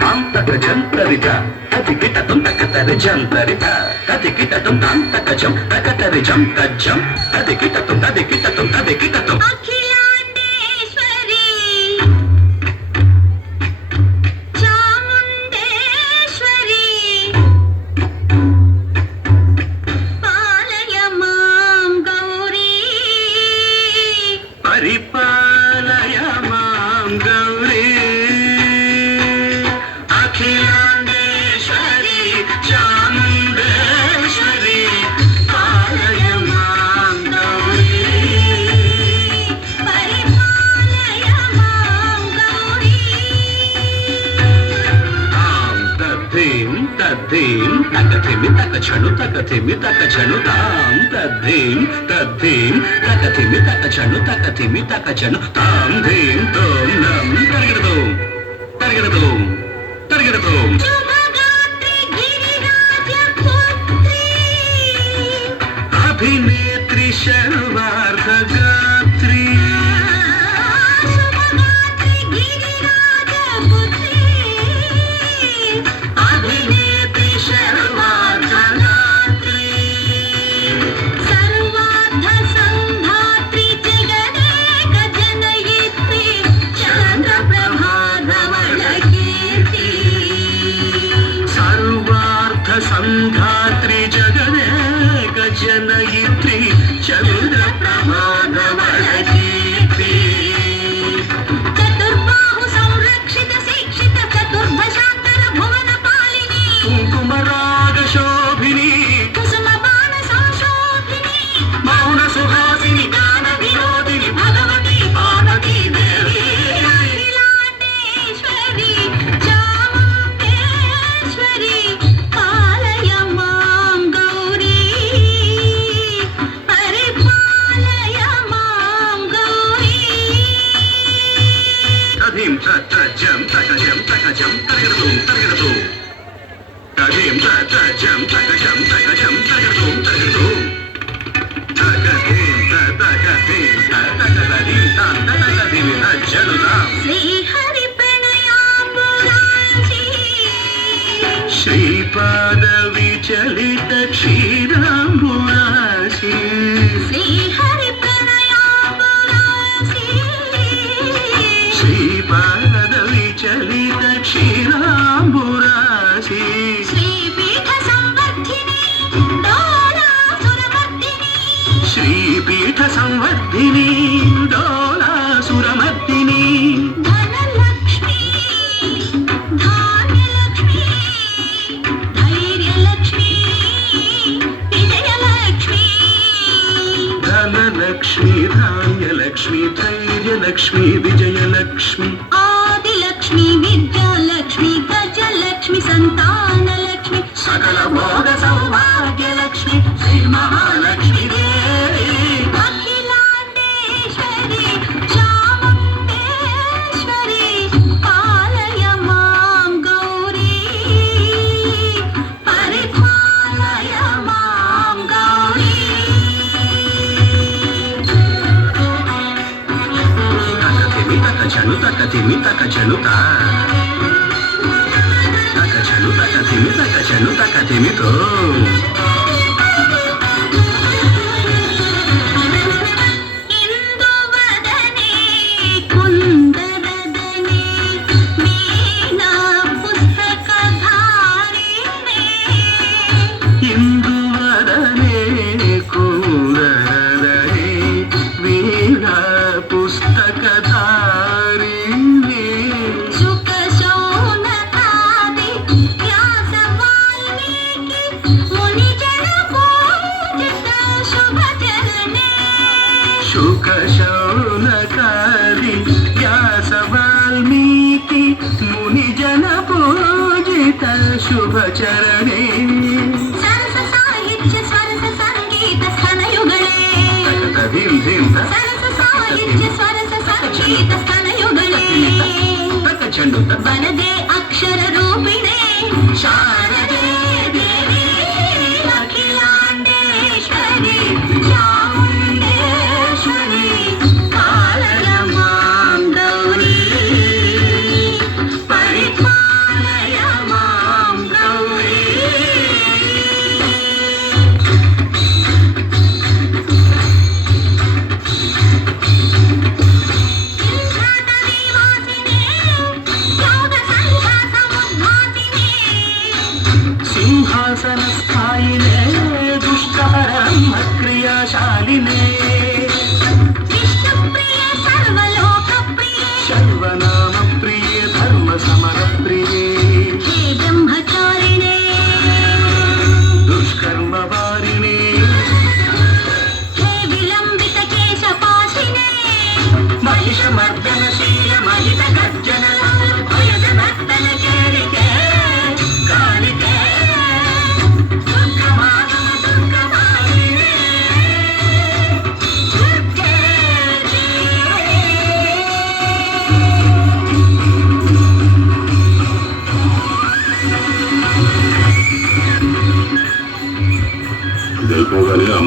తాంతక జంతరిత తదికిటతం తకతరి జంతరిత తదికిటతం తాంతకజం తకతరి జం తజ్జం తదికిటతం తదికిటతం తదికిటతం పరిపాలయ మాం గౌరీ అఖిలాండేశ్వరి చాముండేశ్వరి పాలయ మాం గౌరీ పరిపాలయ మాం గౌరీ తాం తద్ధీం తద్ధీం తకథిమి తకచను తకథిమి తకచను తాం తద్ధీం తద్ధీం తకథిమి తకచను తకథిమి తకచను తాం ధీం తోం నం తరగడదు తరగడదు తరగడదు అభినేత్రి శర్వార్థ గాత్రి అభినేత్రి శర్వార్థ గాత్రి సర్వార్థ సంధాత్రి జగదేక జనయిత్రి చంద్ర ప్రభాధవళ కీర్తి సర్వార్థ సంధాత్రి జగదేక జనయిత్రి చంద్ర ప్రమాదవళ కీర్తి చతుర్బాహు సంరక్షిత శిక్షిత చతుర్భశాంతర భువన పాలిని కుంకుమరాగ శోభిని కుసుమ బాణ సంశోభిని మౌన సుహాసిని గాన వినోదిని భగవతి పార్వతీ దేవి అఖిలాండేశ్వరి చాముండేశ్వరి పాలయ మాం గౌరీ పరిపాలయ మాం గౌరీ తధీం తజం తకజం తకజం తరగడదు తరగడదు తధీం తజం తకజం తకజం తరగడదు తరగడదు తకధీం తకధీం తకధీం తకధీం తజలుదాం శ్రీహరి ప్రణయాపురాంచి శ్రీపాద విచలిత క్షీరాంబురాశి శ్రీహరి ప్రణయాపురాంచి శ్రీపాద విచలిత క్షీరాంబురాశి శ్రీపీఠ సంవర్ధిని డోలాసురమర్దిని శ్రీపీఠ సంవర్ధిని డోలాసురమర్దిని ధనలక్ష్మి ధాన్యలక్ష్మి ధైర్యలక్ష్మి విజయలక్ష్మి ధనలక్ష్మి ధాన్యలక్ష్మి ధైర్యలక్ష్మి విజయలక్ష్మి ఆదిలక్ష్మి విద్యాలక్ష్మి గజలక్ష్మి సంతానలక్ష్మి సకల భోగ సౌభాగ్యలక్ష్మి శ్రీ మహాలక్ష్మి దేవి అఖిలాండేశ్వరి చాముండేశ్వరి పాలయ మాం గౌరీ పరిపాలయ మాం గౌరీ తకతిమి తకచను తకతిమి తకచను తకచను తకతిమి తకచను తకతిమితో ఇందువదనే కుందరదనే వీణా పుస్తకధారిణే ఇందువదనే కూరదనే వీణా పుస్తకధారిణి శుక శౌనకాది వ్యాస వాల్మీకి ముని జన పూజిత శుభచరణే శుక శౌనకాది వ్యాస వాల్మీకి ముని జన పూజిత శుభచరణే సరస సాహిత్య స్వరస సంగీత స్థనయుగళే తకతధీం ధీం సరస సాహిత్య స్వరస సంగీత స్థనయుగళే తకచండు వనదే అక్షర రూపిణే శారదే దేవి అఖిలాండేశ్వరి చాముండేశ్వరి పాలయ మాం గౌరీ పరిపాలయ అమ్మ